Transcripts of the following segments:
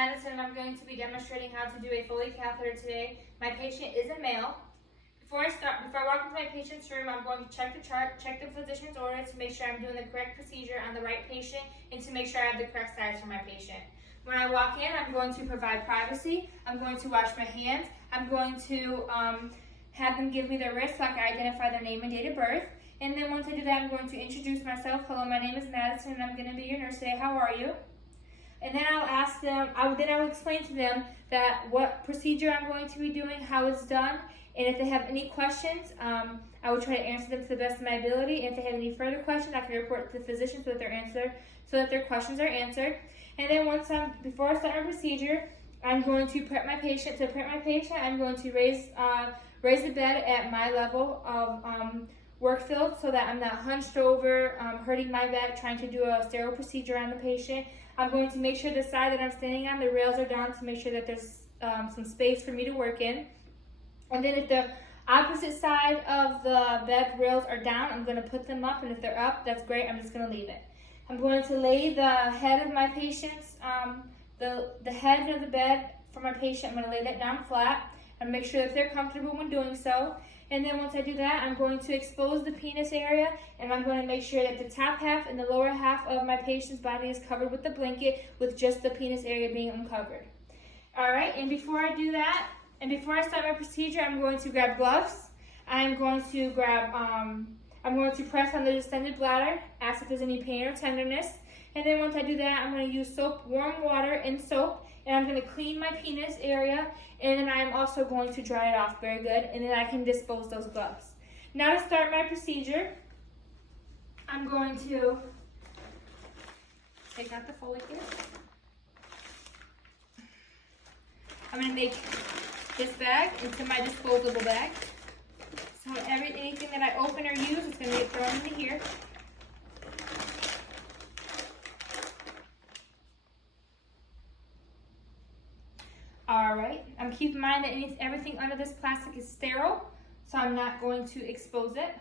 Madison, and I'm going to be demonstrating how to do a Foley catheter today. My patient is a male. Before I walk into my patient's room, I'm going to check the chart, check the physician's order to make sure I'm doing the correct procedure on the right patient and to make sure I have the correct size for my patient. When I walk in, I'm going to provide privacy. I'm going to wash my hands. I'm going to have them give me their wrist so I can identify their name and date of birth. And then once I do that, I'm going to introduce myself. Hello, my name is Madison, and I'm going to be your nurse today. How are you? And then I'll ask them, I will explain to them that what procedure I'm going to be doing, how it's done, and if they have any questions, I will try to answer them to the best of my ability. And if they have any further questions, I can report to the physician so that their questions are answered. And then before I start my procedure, I'm going to prep my patient. To prep my patient, I'm going to raise the bed at my level of work field so that I'm not hunched over, hurting my back, trying to do a sterile procedure on the patient. I'm going to make sure the side that I'm standing on, the rails are down to make sure that there's some space for me to work in. And then if the opposite side of the bed rails are down, I'm going to put them up, and if they're up, that's great. I'm just going to leave it. I'm going to lay the head of my patient's, the head of the bed for my patient, I'm going to lay that down flat and make sure that they're comfortable when doing so. And then once I do that, I'm going to expose the penis area, and I'm going to make sure that the top half and the lower half of my patient's body is covered with the blanket with just the penis area being uncovered. All right, and before I do that, and before I start my procedure, I'm going to grab gloves. I'm going to press on the distended bladder, ask if there's any pain or tenderness. And then once I do that, I'm going to use soap, warm water and soap, and I'm going to clean my penis area, and then I'm also going to dry it off very good, and then I can dispose those gloves. Now to start my procedure, I'm going to take out the Foley kit. I'm going to make this bag into my disposable bag. So anything that I open or use is going to get thrown into here. All right, I'm keeping in mind that everything under this plastic is sterile, so I'm not going to expose it.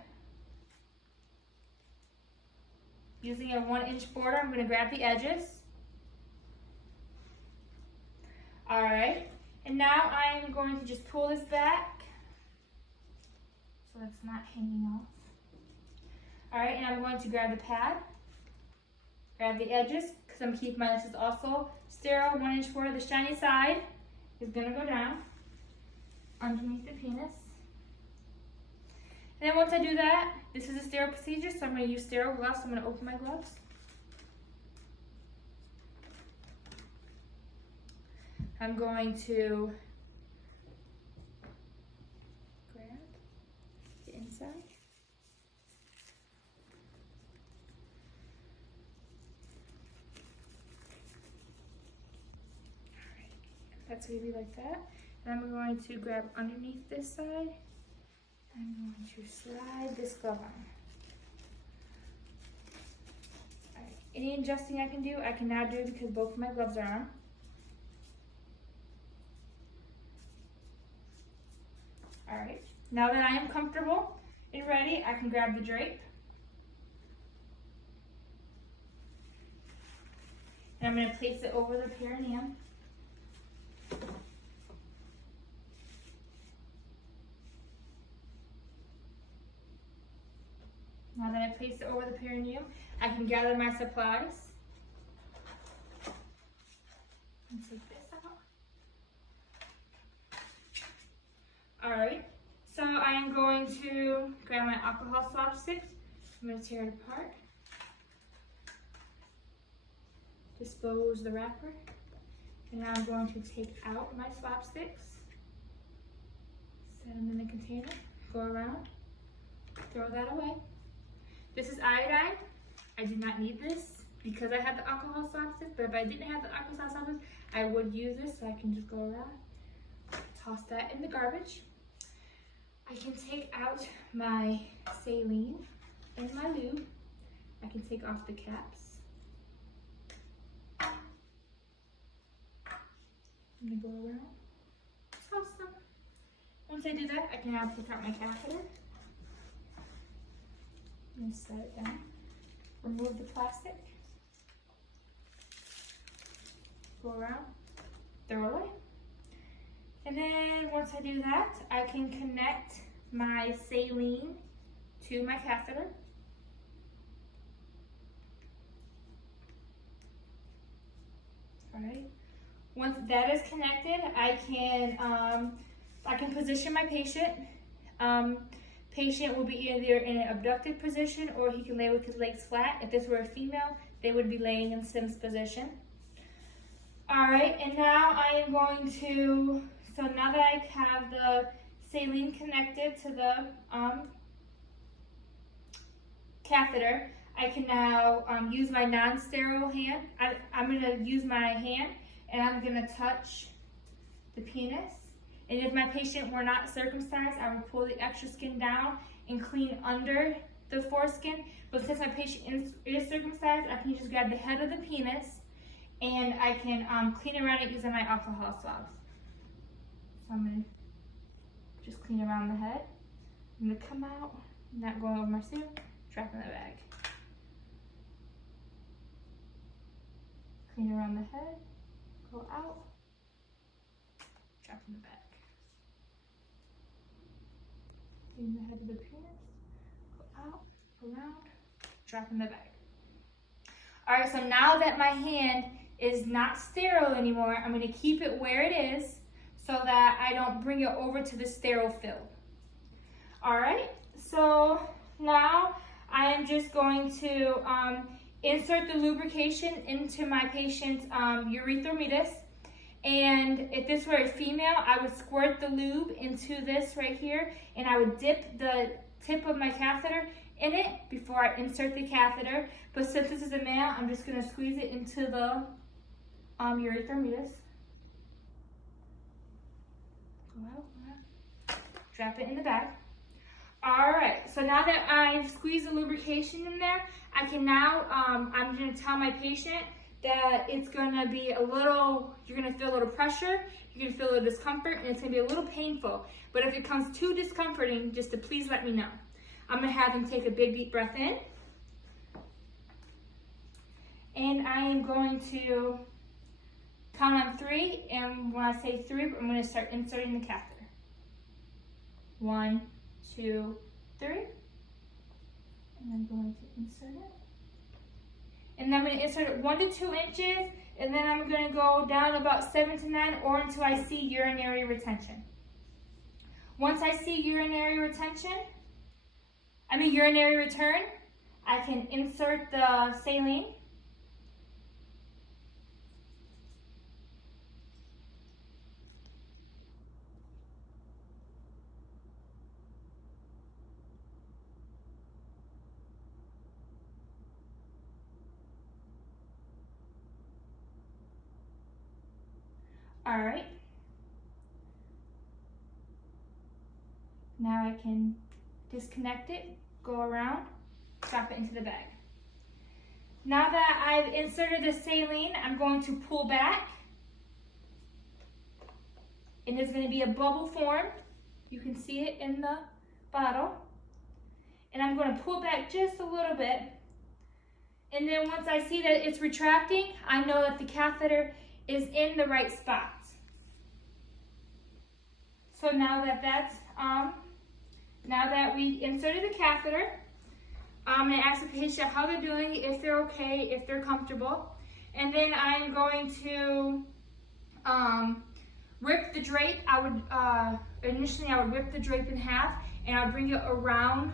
Using a 1-inch border, I'm going to grab the edges. All right, and now I'm going to just pull this back so it's not hanging off. All right, and I'm going to grab the pad, grab the edges, because I'm keeping in mind this is also sterile, 1-inch border. The shiny side is going to go down underneath the penis. And then once I do that, this is a sterile procedure, so I'm going to use sterile gloves. So I'm going to open my gloves. I'm going to grab the inside. That's going to be like that. And I'm going to grab underneath this side. I'm going to slide this glove on. All right. Any adjusting I can do, I can now do because both of my gloves are on. All right. Now that I am comfortable and ready, I can grab the drape. And I'm going to place it over the perineum. Now that I place it over the perineum, I can gather my supplies. And take this out. All right, so I am going to grab my alcohol swab sticks. I'm going to tear it apart. Dispose the wrapper. And now I'm going to take out my swab sticks. Set them in the container. Go around. Throw that away. This is iodine. I do not need this because I have the alcohol swab stick, but if I didn't have the alcohol swab stick, I would use this, so I can just go around, toss that in the garbage. I can take out my saline and my lube. I can take off the caps. I'm gonna go around, toss them. Once I do that, I can now take out my catheter. And set it down. Remove the plastic. Go around, throw it away. And then once I do that, I can connect my saline to my catheter. All right. Once that is connected, I can position my patient. Patient will be either in an abducted position or he can lay with his legs flat. If this were a female, they would be laying in Sims position. All right, and now I am going to, so now that I have the saline connected to the catheter, I can now use my non-sterile hand. I'm gonna use my hand and I'm gonna touch the penis. And if my patient were not circumcised, I would pull the extra skin down and clean under the foreskin. But since my patient is circumcised, I can just grab the head of the penis and I can clean around it using my alcohol swabs. So I'm gonna just clean around the head. I'm gonna come out, not going over my suit, drop in the bag. Clean around the head, go out, drop in the bag. Clean the head of the penis, go out, around, drop in the bag. All right, so now that my hand is not sterile anymore, I'm gonna keep it where it is so that I don't bring it over to the sterile field. All right, so now I am just going to insert the lubrication into my patient's urethral meatus. And if this were a female, I would squirt the lube into this right here, and I would dip the tip of my catheter in it before I insert the catheter. But since this is a male, I'm just gonna squeeze it into the urethral meatus. Go out, drop it in the bag. All right, so now that I've squeezed the lubrication in there, I can now, I'm gonna tell my patient that it's gonna be a little, you're gonna feel a little pressure, you're gonna feel a little discomfort, and it's gonna be a little painful. But if it comes too discomforting, just to please let me know. I'm gonna have them take a big deep breath in. And I am going to count on 3, and when I say 3, I'm gonna start inserting the catheter. 1, 2, 3. And I'm going to insert it. And then I'm going to insert it 1 to 2 inches, and then I'm going to go down about 7 to 9 or until I see urinary retention. Once I see urinary return, I can insert the saline. All right. Now I can disconnect it, go around, drop it into the bag. Now that I've inserted the saline, I'm going to pull back. And there's going to be a bubble form. You can see it in the bottle. And I'm going to pull back just a little bit. And then once I see that it's retracting, I know that the catheter is in the right spot. So now that we inserted the catheter, I'm going to ask the patient how they're doing, if they're okay, if they're comfortable. And then I'm going to rip the drape. Initially I would rip the drape in half and I'll bring it around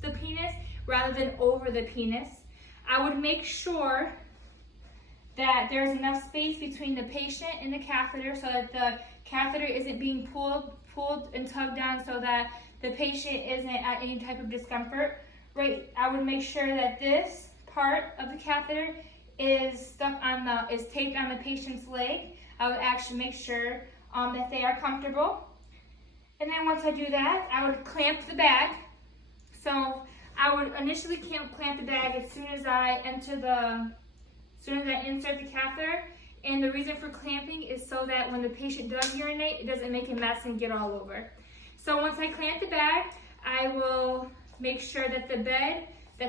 the penis rather than over the penis. I would make sure that there's enough space between the patient and the catheter so that the catheter isn't being pulled and tugged down so that the patient isn't at any type of discomfort. Right, I would make sure that this part of the catheter is taped on the patient's leg. I would actually make sure that they are comfortable. And then once I do that, I would clamp the bag. So I would initially clamp the bag as soon as I insert the catheter. And the reason for clamping is so that when the patient does urinate, it doesn't make a mess and get all over. So once I clamp the bag, I will make sure that the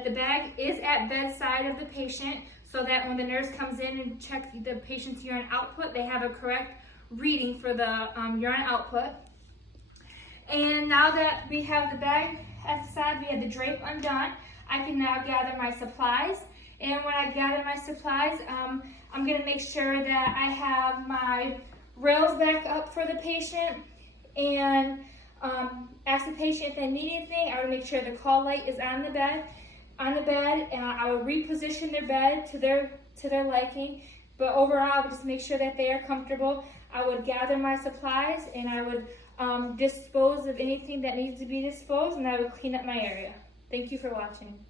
bag is at bedside of the patient so that when the nurse comes in and checks the patient's urine output, they have a correct reading for the urine output. And now that we have the bag at the side, we have the drape undone, I can now gather my supplies. And when I gather my supplies, I'm gonna make sure that I have my rails back up for the patient and ask the patient if they need anything. I would make sure the call light is on the bed, and I would reposition their bed to their liking. But overall, I would just make sure that they are comfortable. I would gather my supplies, and I would dispose of anything that needs to be disposed, and I would clean up my area. Thank you for watching.